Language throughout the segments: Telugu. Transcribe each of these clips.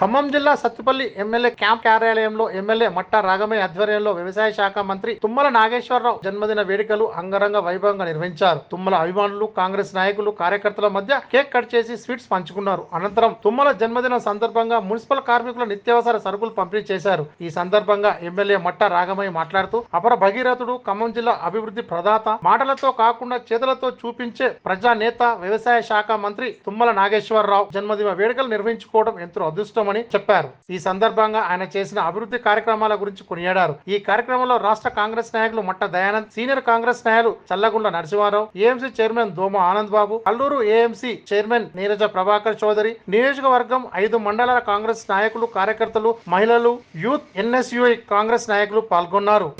ఖమ్మం జిల్లా సత్తుపల్లి ఎమ్మెల్యే క్యాంప్ కార్యాలయంలో ఎమ్మెల్యే మట్టా రాగమయ్య ఆధ్వర్యంలో వ్యవసాయ శాఖ మంత్రి తుమ్మల నాగేశ్వరరావు జన్మదిన వేడుకలు అంగరంగ వైభవంగా నిర్వహించారు. తుమ్మల అభిమానులు, కాంగ్రెస్ నాయకులు, కార్యకర్తల మధ్య కేక్ కట్ చేసి స్వీట్స్ పంచుకున్నారు. అనంతరం తుమ్మల జన్మదిన సందర్భంగా మున్సిపల్ కార్మికుల నిత్యావసర సరుకులు పంపిణీ చేశారు. ఈ సందర్భంగా ఎమ్మెల్యే మట్టా రాగమయ్య మాట్లాడుతూ అపర భగీరథుడు, ఖమ్మం జిల్లా అభివృద్ధి ప్రదాత, మాటలతో కాకుండా చేతులతో చూపించే ప్రజానేత, వ్యవసాయ శాఖ మంత్రి తుమ్మల నాగేశ్వరరావు జన్మదిన వేడుకలు నిర్వహించుకోవడం ఎంతో అదృష్టం అని చెప్పారు. ఈ సందర్భంగా ఆయన చేసిన అభివృద్ధి కార్యక్రమాల గురించి కొనియాడారు. ఈ కార్యక్రమంలో రాష్ట్ర కాంగ్రెస్ నాయకులు మట్ట దయానంద్, సీనియర్ కాంగ్రెస్ నాయకులు చల్లగుండ్ల నరసింహారావు, ఏఎంసీ చైర్మన్ దోమ ఆనంద్ బాబు, కల్లూరు ఏఎంసీ చైర్మన్ నీరజ ప్రభాకర్ చౌదరి, నియోజకవర్గం 5 మండలాల కాంగ్రెస్ నాయకులు, కార్యకర్తలు, మహిళలు, యూత్, ఎన్ఎస్యుఐ కాంగ్రెస్ నాయకులు పాల్గొన్నారు.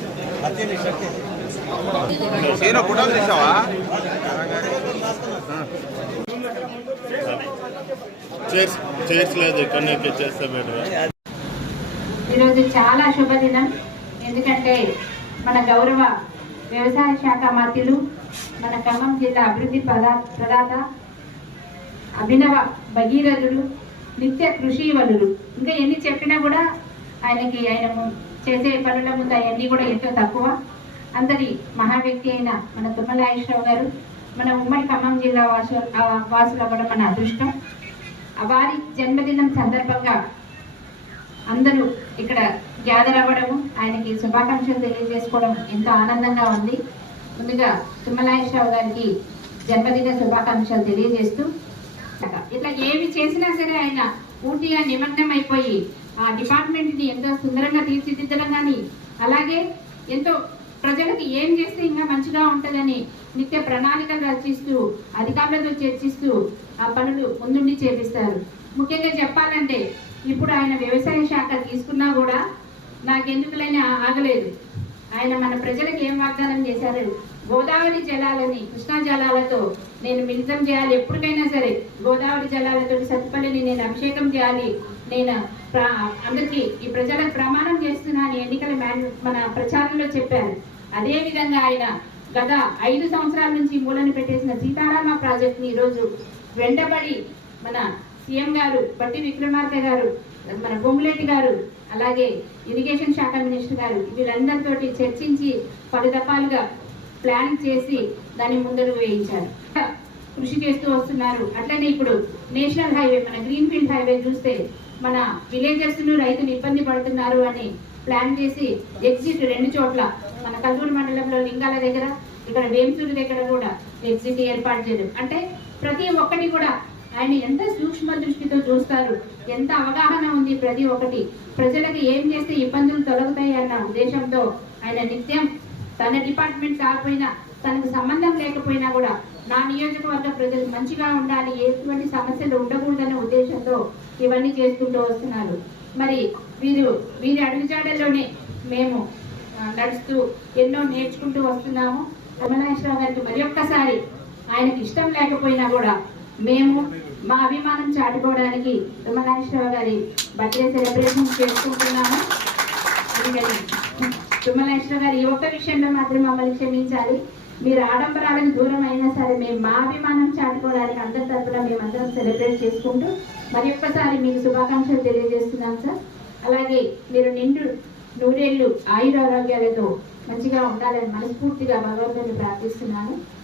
ఈరోజు చాలా శుభదినం. ఎందుకంటే మన గౌరవ వ్యవసాయ శాఖ మంత్రులు, మన ఖమ్మం జిల్లా అభివృద్ధి ప్రదాత, అభినవ భగీరథుడు, నిత్య కృషివలుడు, ఇంకా ఎన్ని చెప్పినా కూడా ఆయన చేసే పనుల ముందు అవన్నీ కూడా ఎంతో తక్కువ. అందరి మహా వ్యక్తి అయిన మన తుమ్మల నాగేశ్వరరావు గారు మన ఉమ్మడి ఖమ్మం జిల్లా వాసులు అవ్వడం మన అదృష్టం. వారి జన్మదినం సందర్భంగా అందరూ ఇక్కడ గ్యాదర్ అవ్వడము, ఆయనకి శుభాకాంక్షలు తెలియజేసుకోవడం ఎంతో ఆనందంగా ఉంది. ముందుగా తుమ్మల నాగేశ్వరరావు గారికి జన్మదిన శుభాకాంక్షలు తెలియజేస్తూ, ఇట్లా ఏమి చేసినా సరే ఆయన పూర్తిగా నిమగ్నం అయిపోయి ఆ డిపార్ట్మెంట్ని ఎంతో సుందరంగా తీర్చిదిద్దడం, కానీ అలాగే ఎంతో ప్రజలకు ఏం చేస్తే ఇంకా మంచిగా ఉంటుందని నిత్య ప్రణాళికలు రచిస్తూ, అధికారులతో చర్చిస్తూ ఆ పనులు ముందుండి చేపిస్తారు. ముఖ్యంగా చెప్పాలంటే ఇప్పుడు ఆయన వ్యవసాయ శాఖ తీసుకున్నా కూడా నాకెందుకులని ఆగలేదు. ఆయన మన ప్రజలకు ఏం వాగ్దానం చేశారు? గోదావరి జలాలని కృష్ణా జలాలతో నేను మిళితం చేయాలి, ఎప్పటికైనా సరే గోదావరి జలాలతో సత్తుపల్లిని నేను అభిషేకం చేయాలి, నేను అందరికీ ఈ ప్రజలకు ప్రమాణం చేస్తున్నాను ఎన్నికల మన ప్రచారంలో చెప్పారు. అదే విధంగా ఆయన గత 5 సంవత్సరాల నుంచి మూలను పెట్టేసిన సీతారామ ప్రాజెక్ట్ని ఈరోజు వెంటబడి మన సీఎం గారు బట్టి విక్రమార్క గారు, మన బొమ్మిరెడ్డి గారు, అలాగే ఇరిగేషన్ శాఖ మినిస్టర్ గారు వీళ్ళందరితోటి చర్చించి పలు దఫాలుగా ప్లాన్ చేసి దాన్ని ముందడుగు వేయించారు, కృషి చేస్తూ వస్తున్నారు. అట్లనే ఇప్పుడు నేషనల్ హైవే, మన గ్రీన్ ఫీల్డ్ హైవే చూస్తే మన విలేజర్స్ ను రైతులు ఇబ్బంది పడుతున్నారు అని ప్లాన్ చేసి ఎగ్జిట్ 2 చోట్ల, మన కల్లూరు మండలంలో లింగాల దగ్గర, ఇక్కడ వేంసూరు దగ్గర కూడా ఎగ్జిట్ ఏర్పాటు చేయడం. అంటే ప్రతి ఒక్కటి కూడా ఆయన ఎంత సూక్ష్మ దృష్టితో చూస్తారు, ఎంత అవగాహన ఉంది. ప్రతి ఒక్కటి ప్రజలకు ఏం చేస్తే ఇబ్బందులు తొలగుతాయి అన్న ఉద్దేశంతో ఆయన నిత్యం తన డిపార్ట్మెంట్ కాకపోయినా, తనకు సంబంధం లేకపోయినా కూడా నా నియోజకవర్గ ప్రజలు మంచిగా ఉండాలి, ఎటువంటి సమస్యలు ఉండకూడదనే ఉద్దేశంతో ఇవన్నీ చేసుకుంటూ వస్తున్నారు. మరి వీరి అడుగుజాడల్లోనే మేము నడుస్తూ ఎన్నో నేర్చుకుంటూ వస్తున్నాము. తుమ్మల నాగేశ్వరరావు గారికి మరి ఒక్కసారి ఆయనకి ఇష్టం లేకపోయినా కూడా మేము మా అభిమానం చాటుకోవడానికి తుమ్మల నాగేశ్వరరావు గారి బర్త్డే సెలబ్రేషన్ చేసుకుంటున్నాము. తుమ్మల నాగేశ్వరరావు గారు ఈ ఒక్క విషయంలో మాత్రం మమ్మల్ని క్షమించాలి. మీరు ఆడంబరాలకు దూరం అయినా సరే మేము మా అభిమానం చాటుకోవడానికి అందరి తరఫున మేమందరం సెలబ్రేట్ చేసుకుంటూ మరి ఒక్కసారి మీకు శుభాకాంక్షలు తెలియజేస్తున్నాం సార్. అలాగే మీరు నిండు నూరేళ్లు ఆయురారోగ్యాలతో మంచిగా ఉండాలని మనస్ఫూర్తిగా భగవంతుని ప్రార్థిస్తున్నాను.